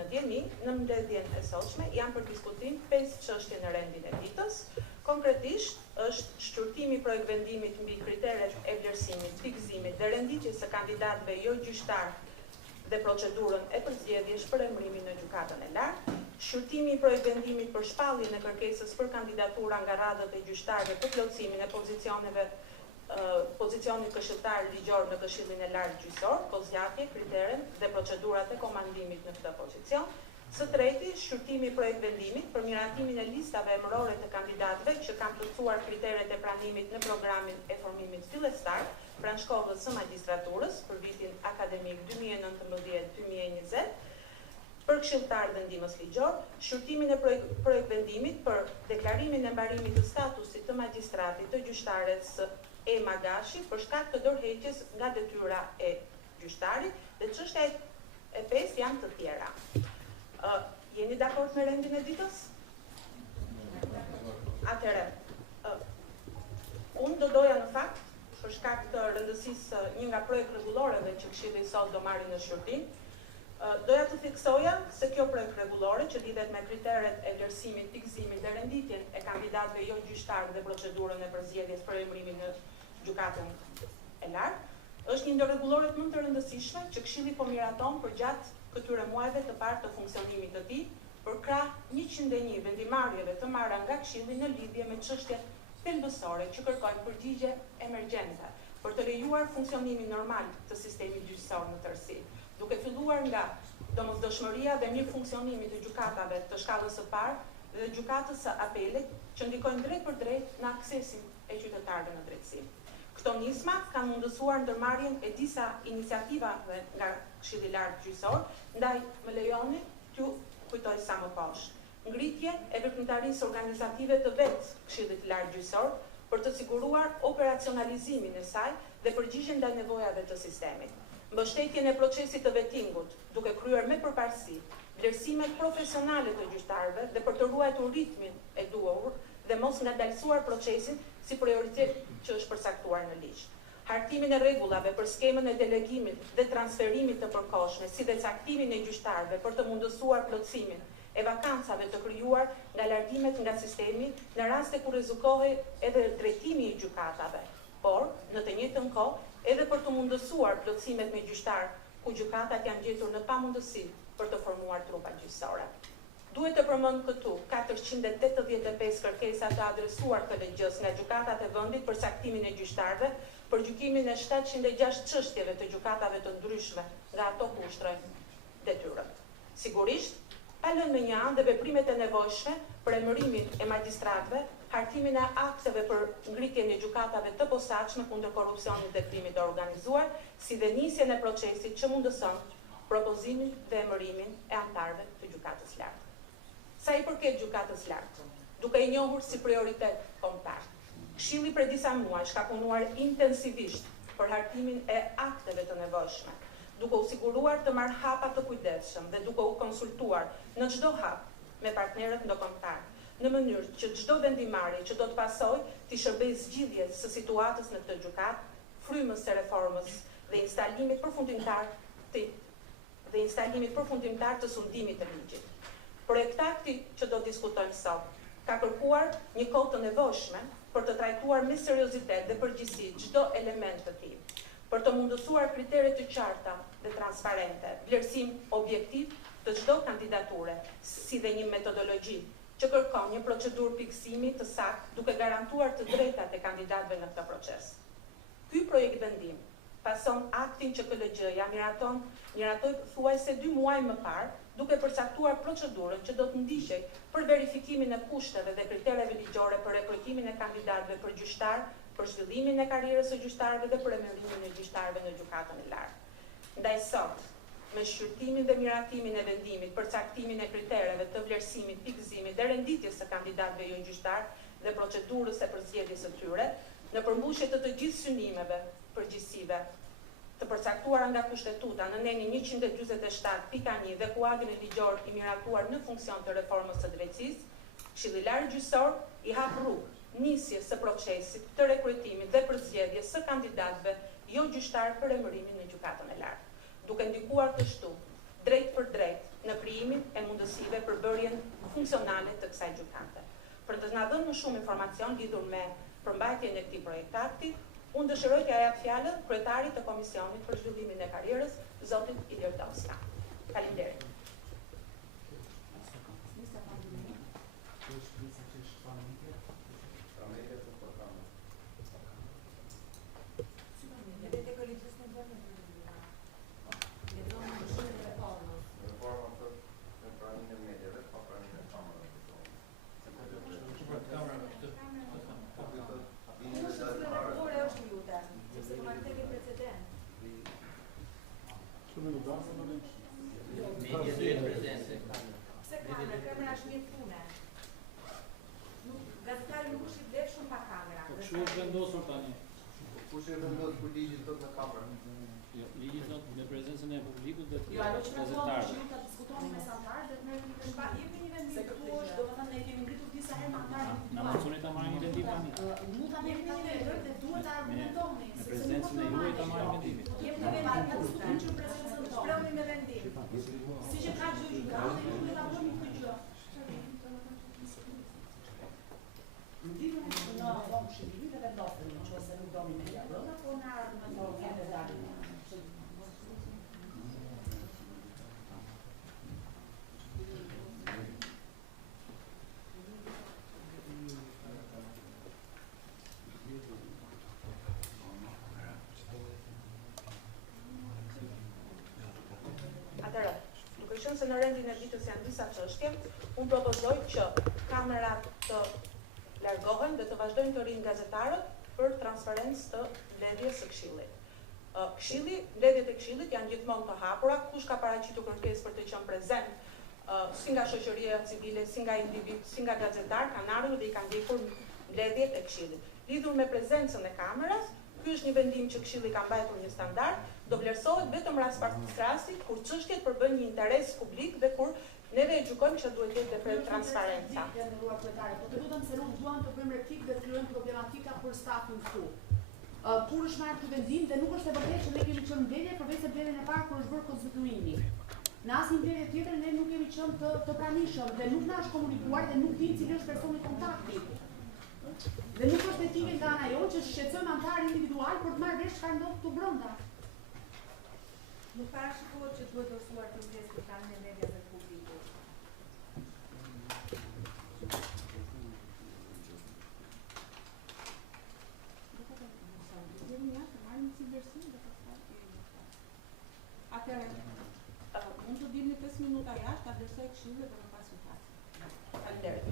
në djeni, në mbledhjen e sotshme, janë për diskutim 5 çështje në rendin e ditës. Konkretisht, është shqyrtimi i projektvendimit mbi kriteret e vlerësimit, pikëzimit dhe renditjes së kandidatëve jo gjyqtarë dhe procedurën e përzgjedhjes për emërimin në Gjykatën e Lartë, shqyrtimi i projektvendimit për shpalljen e kërkesës për kandidatura nga radhët e gjyqtarëve për plotësimin e pozicionit këshilltar ligjor në Këshillin e Lartë gjyqësor, pozgjatje, kriteret dhe procedurat e komandimit në këtë pozicion. Së treti, shqyrtimi i projektvendimit për miratimin e listave emërore të kandidatëve që kanë plotësuar kriteret e pranimit në programin e formimit fillestar pranë shkollës së magjistraturës për vitin akademik 2019-2020 për këshilltar dhe ndihmës ligjor, shqyrtimin e projektvendimit për deklarimin e mbarimit të statusit të magjistratit të gjyqtares Ema Gashi për shkak të dorëheqjes nga detyra e gjyqtarit dhe çështja e 5 janë të tjera. Jeni dakord me rendin e ditës? Atëherë, unë do doja në fakt, për shkak të rëndësisë një nga projekt-rregulloreve që Këshilli sot do marrë në shqyrtim, doja të fiksoja se kjo projekt-rregullore që lidhet me kriteret e vlerësimit, pikëzimit dhe renditjen e kandidatëve jo gjyqtarë dhe procedurën e përzgjedhjes për emërimin në Gjykatën e Lartë, është një ndër rregulloret më të rëndësishme që Këshilli po miraton për gjatë këtyre muajve të parë të funksionimit të tij, për krah 101 vendimarrjeve të marra nga Këshilli në lidhje me çështjet thelbësore që kërkojnë përgjigje emergjente për të lejuar funksionimin normal të sistemit gjyqësor në tërësi, duke filluar nga domosdoshmëria dhe mirë funksionimi të gjykatave të shkallës së parë dhe gjykatës së apelit që ndikojnë drejt për drejt në aksesin e qytetarëve në drejtësi. Këto nisma kanë mundësuar ndërmarrjen e disa iniciativave nga Këshilli i Lartë gjyqësor, ndaj më lejoni t'ju kujtoj sa më poshtë. Ngritje e veprimtarisë organizative të vetë Këshillit të Lartë gjyqësor për të siguruar operacionalizimin e saj dhe përgjigjen ndaj nevojave të sistemit. Mbështetjen e procesit të vetingut, duke kryer me përparësi vlerësimet profesionale të gjyqtarëve dhe për të ruajtur ritmin e duhur dhe mos ngadalësuar procesin si prioritet që është përcaktuar në ligj. Hartimin e rregullave për skemën e delegimit dhe transferimit të përkohshme, si dhe caktimin e gjyqtarëve për të mundësuar plotësimin e vakancave të krijuar nga largimet nga sistemi në raste kur rrezukohet edhe drejtimi i gjykatave, por në të njëjtën kohë edhe për të mundësuar plotësimet me gjyqtar ku gjykatat janë gjetur në pamundësi për të formuar trupa gjyqësore. Duhet të përmend këtu 485 kërkesa të adresuar KLGJ-s nga gjykatat e vendit për caktimin e gjyqtarëve, për gjykimin e 706 çështjeve të gjykatave të ndryshme nga ato ku ushtrojnë detyrën. Sigurisht, pa lënë në një anë dhe veprimet e nevojshme për emërimin e magjistratëve, hartimin e akteve për ngritjen e gjykatave të posaçme kundër korrupsionit dhe krimit të organizuar, si dhe nisjen e procesit që mundëson propozimin dhe emërimin e anëtarëve të Gjykatës Lartë. Sa i përket Gjykatës Lartë, duke i njohur si prioritet kombëtar, Këshilli për disa muaj ka punuar intensivisht për hartimin e akteve të nevojshme, duke u siguruar të marrë hapa të kujdesshëm dhe duke u konsultuar në çdo hap me partnerët ndërkombëtar, në mënyrë që çdo vendimarrje që do të pasojë të shërbejë zgjidhjes së situatës në këtë gjykatë, frymës së reformës dhe instalimit përfundimtar të sundimit të ligjit. Projektakti që do diskutojmë sot ka kërkuar një kohë të nevojshme për të trajtuar me seriozitet dhe përgjegjësi çdo element të tij, për të mundësuar kriteret të qarta dhe transparente, vlerësim objektiv të çdo kandidature, si dhe një metodologji që kërkon një procedurë pikësimi të saktë duke garantuar të drejtat e kandidatëve në këtë proces. Ky projekt vendim pason aktin që KLGJ-ja miratoi thuajse 2 muaj më parë, duke përcaktuar procedurën që do të ndiqej për verifikimin e kushteve dhe kritereve ligjore për rekrutimin e kandidatëve për gjyqtar, për zhvillimin e karrierës së gjyqtarëve dhe për emërimin e gjyqtarëve në Gjykatën e Lartë. Ndaj sot, me shqyrtimin dhe miratimin e vendimit për caktimin e kritereve të vlerësimit, pikëzimit dhe renditjes së kandidatëve jo gjyqtarë dhe procedurës e përzgjedhjes së tyre, në përmbushje të të gjithë synimeve përgjithësive të përcaktuara nga kushtetuta në nenin 147.1 dhe kuadrin ligjor i miratuar në funksion të reformës së drejtësisë, Këshilli i Lartë gjyqësor i hap rrugë nisjes së procesit të rekrutimit dhe përzgjedhjes së kandidatëve jo gjyqtarë për emërimin në Gjykatën e Lartë, duke ndikuar kështu drejt për drejt në krijimin e mundësive për bërjen funksionale të kësaj gjykate. Për të na dhënë më shumë informacion lidhur me përmbajtjen e këtij projektakti, unë dëshiroj t'ja jap fjalën kryetarit të Komisionit për Zhvillimin e Karrierës, zotit Ilir Dosta. Faleminderit. Kush e vendosur tani? Kush e vendos kur ligji thot në kamerë? Jo, ligji thot në prezencën e publikut dhe të Jo, ajo që gazetarëve. ju ta diskutoni me anëtarët dhe të merrni një shpa, jepni një vendim këtu, domethënë ne kemi ngritur disa herë me anëtarët. Na mësoni ta marrim një vendim tani. Mund ta jepni një vendim dhe duhet ta argumentoni. Në prezencën e juaj ta marrim vendimin. Jepni vendim, ta diskutojmë që prezencën të shprehuni me vendim. Siç e ka gjykata, ne duhet ta bëjmë këtë gjë. Ndihmë në vonë shërbimi dhe vendosni nëse nuk doni me ja dhëna, po na argumentoni edhe dalin. Atëherë, duke qenë se në rendin e ditës janë disa çështje, unë propozoj që kamerat të largohen dhe të vazhdojnë të rinë gazetarët për transferencë të mbledhjes së këshillit. Mbledhjet e këshillit janë gjithmonë të hapura, kush ka paraqitur kërkesë për të qenë prezent, si nga shoqëria civile, si nga individ, si nga gazetar, kanë ardhur dhe i kanë ndjekur mbledhjet e këshillit. Lidhur me prezencën e kameras, ky është një vendim që këshilli ka mbajtur një standard, do vlerësohet vetëm rasti kur çështjet përbën një interes publik dhe kur neve e gjykojmë që duhet të jetë dhe transparenca. Po të lutem se nuk duam të bëjmë replikë dhe të krijojmë problematika për stafin këtu. Kur është marrë ky vendim dhe nuk është e vërtetë që ne kemi qenë mbledhje përveç se mbledhjen e parë kur është bërë konstituimi. Në asnjë mbledhje tjetër ne nuk kemi qenë të pranishëm dhe nuk na është komunikuar dhe nuk dimë cili është personi kontakti. Dhe nuk është etike nga ana jonë që shqetësojmë anëtar individual për të marrë vesh çfarë ndodh këtu brenda. Nuk parashikohet që duhet dorëzuar të mbledhjes për kanën e mediave të publikut. Atëherë, mund të dilni 5 minuta jashtë, ta vlerësoj këshillin dhe më pas u flas. Faleminderit.